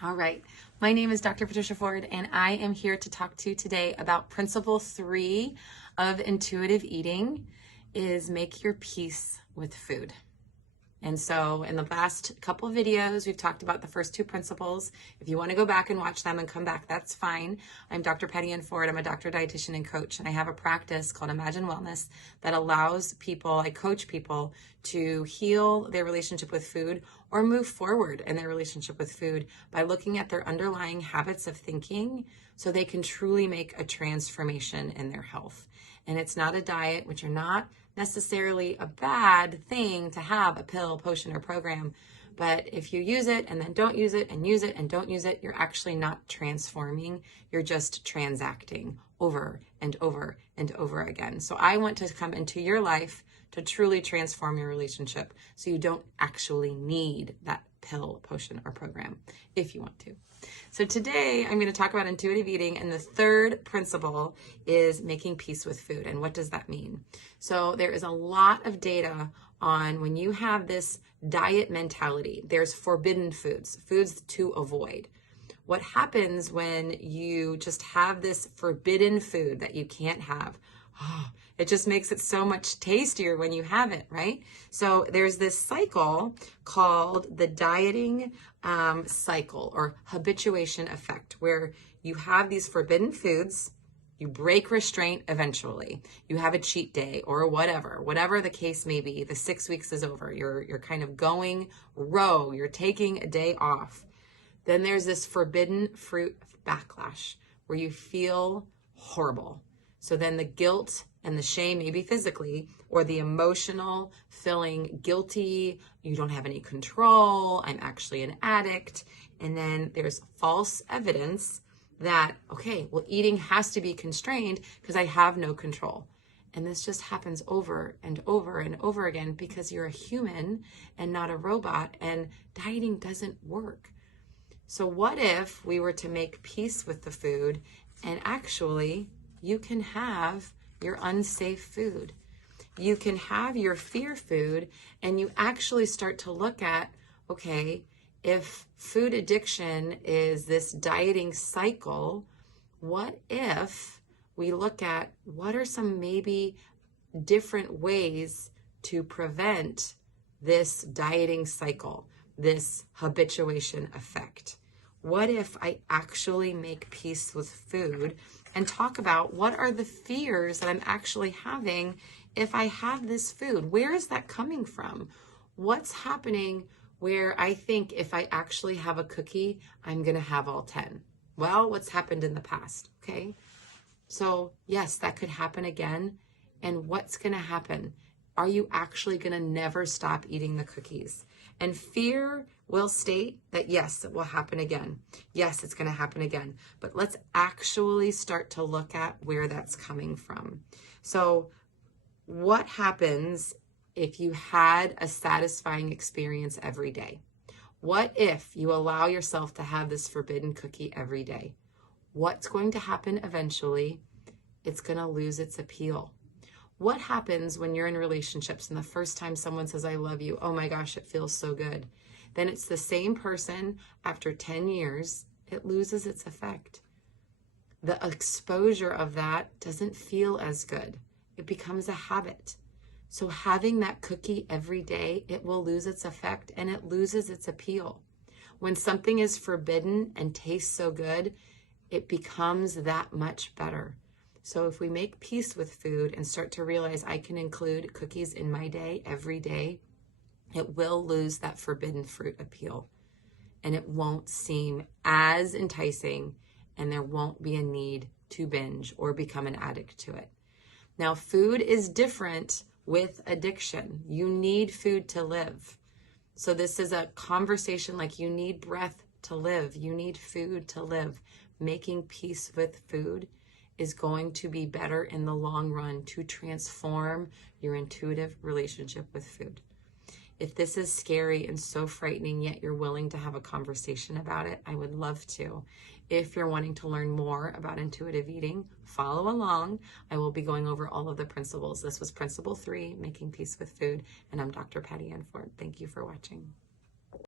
All right, my name is Dr. Patricia Ford, and I am here to talk to you today about principle 3 of intuitive eating is make your peace with food. And so in the last couple of videos, we've talked about the first 2 principles. If you want to go back and watch them and come back, that's fine. I'm Dr. Patty Ann Ford. I'm a doctor, dietitian, and coach, and I have a practice called Imagine Wellness that allows people, I coach people to heal their relationship with food or move forward in their relationship with food by looking at their underlying habits of thinking so they can truly make a transformation in their health. And it's not a diet, which are not necessarily a bad thing to have a pill, potion, or program. But if you use it and then don't use it and use it and don't use it, you're actually not transforming. You're just transacting over and over and over again. So I want to come into your life to truly transform your relationship so you don't actually need that pill, potion, or program if you want to. So today I'm going to talk about intuitive eating, and the third principle is making peace with food. And what does that mean? So there is a lot of data on when you have this diet mentality, there's forbidden foods, foods to avoid. What happens when you just have this forbidden food that you can't have? Oh, it just makes it so much tastier when you have it, right? So there's this cycle called the dieting cycle or habituation effect, where you have these forbidden foods, you break restraint eventually, you have a cheat day or whatever the case may be. The 6 weeks is over, you're kind of going rogue, you're taking a day off. Then there's this forbidden fruit backlash where you feel horrible. So then the guilt and the shame, maybe physically, or the emotional feeling guilty, you don't have any control, I'm actually an addict. And then there's false evidence that, okay, well, eating has to be constrained because I have no control. And this just happens over and over and over again because you're a human and not a robot, and dieting doesn't work. So what if we were to make peace with the food and actually you can have your unsafe food. You can have your fear food, and you actually start to look at, okay, if food addiction is this dieting cycle, what if we look at what are some maybe different ways to prevent this dieting cycle, this habituation effect? What if I actually make peace with food and talk about what are the fears that I'm actually having if I have this food? Where is that coming from? What's happening where I think if I actually have a cookie, I'm going to have all 10? Well, what's happened in the past? Okay. So yes, that could happen again. And what's going to happen? Are you actually going to never stop eating the cookies? And fear will state that yes, it will happen again. Yes, it's going to happen again. But let's actually start to look at where that's coming from. So what happens if you had a satisfying experience every day? What if you allow yourself to have this forbidden cookie every day? What's going to happen eventually? It's going to lose its appeal. What happens when you're in relationships and the first time someone says, I love you, oh my gosh, it feels so good. Then it's the same person after 10 years, it loses its effect. The exposure of that doesn't feel as good. It becomes a habit. So having that cookie every day, it will lose its effect and it loses its appeal. When something is forbidden and tastes so good, it becomes that much better. So if we make peace with food and start to realize I can include cookies in my day every day, it will lose that forbidden fruit appeal. And it won't seem as enticing, and there won't be a need to binge or become an addict to it. Now, food is different with addiction. You need food to live. So this is a conversation like you need breath to live. You need food to live. Making peace with food is going to be better in the long run to transform your intuitive relationship with food. If this is scary and so frightening, yet you're willing to have a conversation about it, I would love to. If you're wanting to learn more about intuitive eating, follow along. I will be going over all of the principles. This was Principle 3, Making Peace with Food, and I'm Dr. Patty Ann Ford. Thank you for watching.